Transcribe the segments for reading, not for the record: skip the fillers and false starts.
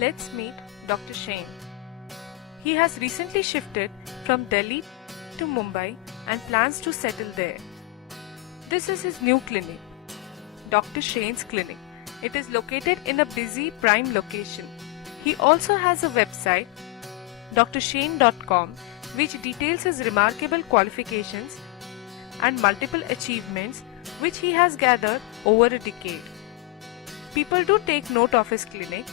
Let's meet Dr. Shane. He has recently shifted from Delhi to Mumbai and plans to settle there. This is his new clinic, Dr. Shane's Clinic. It is located in a busy prime location. He also has a website, drshane.com, which details his remarkable qualifications and multiple achievements which he has gathered over a decade. People do take note of his clinic,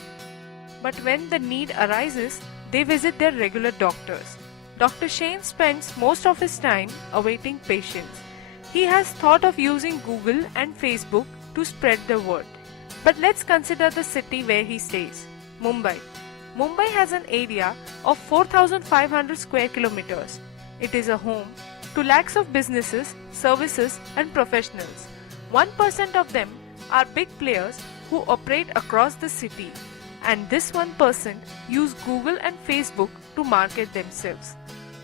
but when the need arises, they visit their regular doctors. Dr. Shane spends most of his time awaiting patients. He has thought of using Google and Facebook to spread the word. But let's consider the city where he stays, Mumbai. Mumbai has an area of 4,500 square kilometers. It is a home to lakhs of businesses, services and professionals. 1% of them are big players who operate across the city, and this 1% use Google and Facebook to market themselves.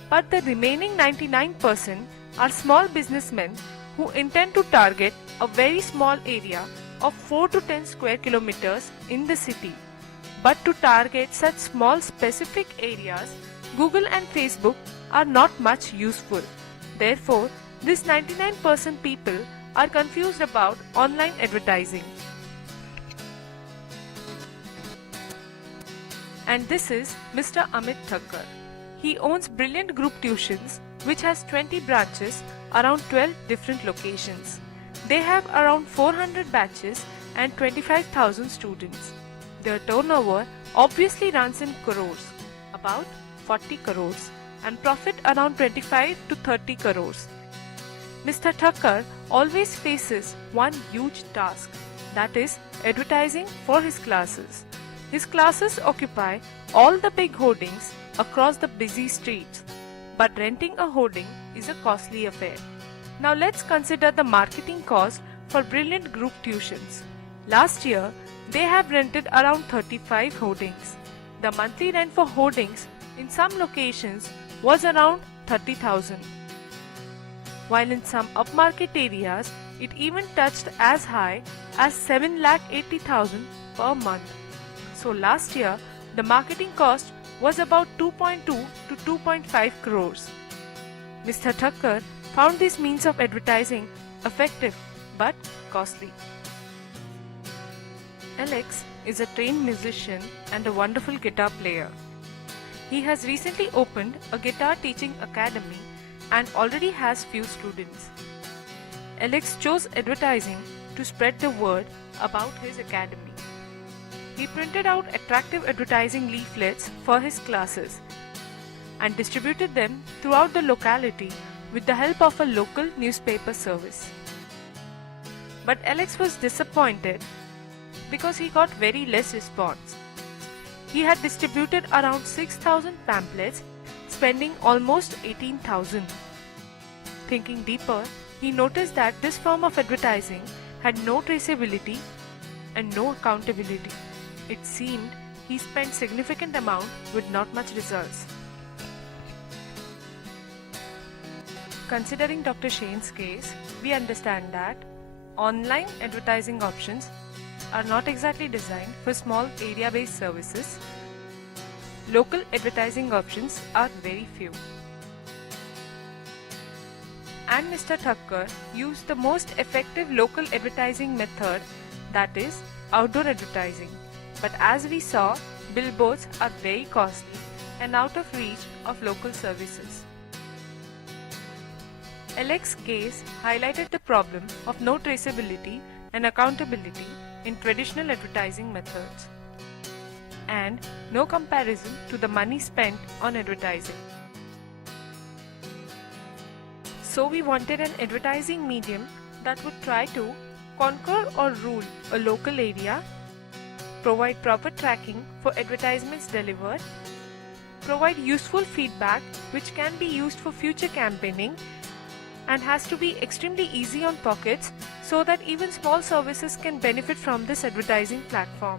But the remaining 99% are small businessmen who intend to target a very small area of 4 to 10 square kilometers in the city. But to target such small specific areas, Google and Facebook are not much useful. Therefore, this 99% people are confused about online advertising. And this is Mr. Amit Thakkar. He owns Brilliant Group Tuitions, which has 20 branches around 12 different locations. They have around 400 batches and 25,000 students. Their turnover obviously runs in crores, about 40 crores, and profit around 25 to 30 crores. Mr. Thakkar always faces one huge task, that is advertising for his classes. His classes occupy all the big hoardings across the busy streets, but renting a hoarding is a costly affair. Now let's consider the marketing cost for Brilliant Group Tuitions. Last year, they have rented around 35 hoardings. The monthly rent for hoardings in some locations was around 30,000. While in some upmarket areas, it even touched as high as 7,80,000 per month. So last year, the marketing cost was about 2.2 to 2.5 crores. Mr. Thakkar found this means of advertising effective but costly. Alex is a trained musician and a wonderful guitar player. He has recently opened a guitar teaching academy and already has few students. Alex chose advertising to spread the word about his academy. He printed out attractive advertising leaflets for his classes and distributed them throughout the locality with the help of a local newspaper service. But Alex was disappointed because he got very less response. He had distributed around 6,000 pamphlets, spending almost 18,000. Thinking deeper, he noticed that this form of advertising had no traceability and no accountability. It seemed he spent significant amount with not much results. Considering Dr. Shane's case, we understand that online advertising options are not exactly designed for small area-based services. Local advertising options are very few. And Mr. Thakkar used the most effective local advertising method, that is outdoor advertising. But as we saw, billboards are very costly and out of reach of local services. Alex's case highlighted the problem of no traceability and accountability in traditional advertising methods, and no comparison to the money spent on advertising. So we wanted an advertising medium that would try to conquer or rule a local area, provide proper tracking for advertisements delivered, provide useful feedback which can be used for future campaigning, and has to be extremely easy on pockets so that even small services can benefit from this advertising platform.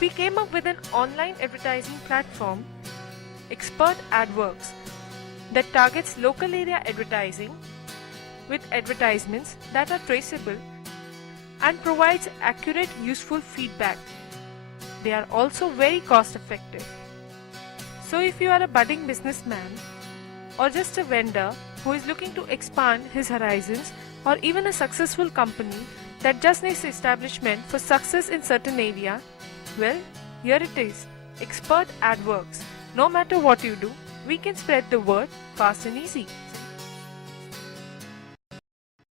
We came up with an online advertising platform, Expert AdWorks, that targets local area advertising with advertisements that are traceable and provides accurate, useful feedback. They are also very cost effective. So if you are a budding businessman or just a vendor who is looking to expand his horizons, or even a successful company that just needs establishment for success in certain area, well, here it is, Expert AdWorks. No matter what you do, we can spread the word fast and easy.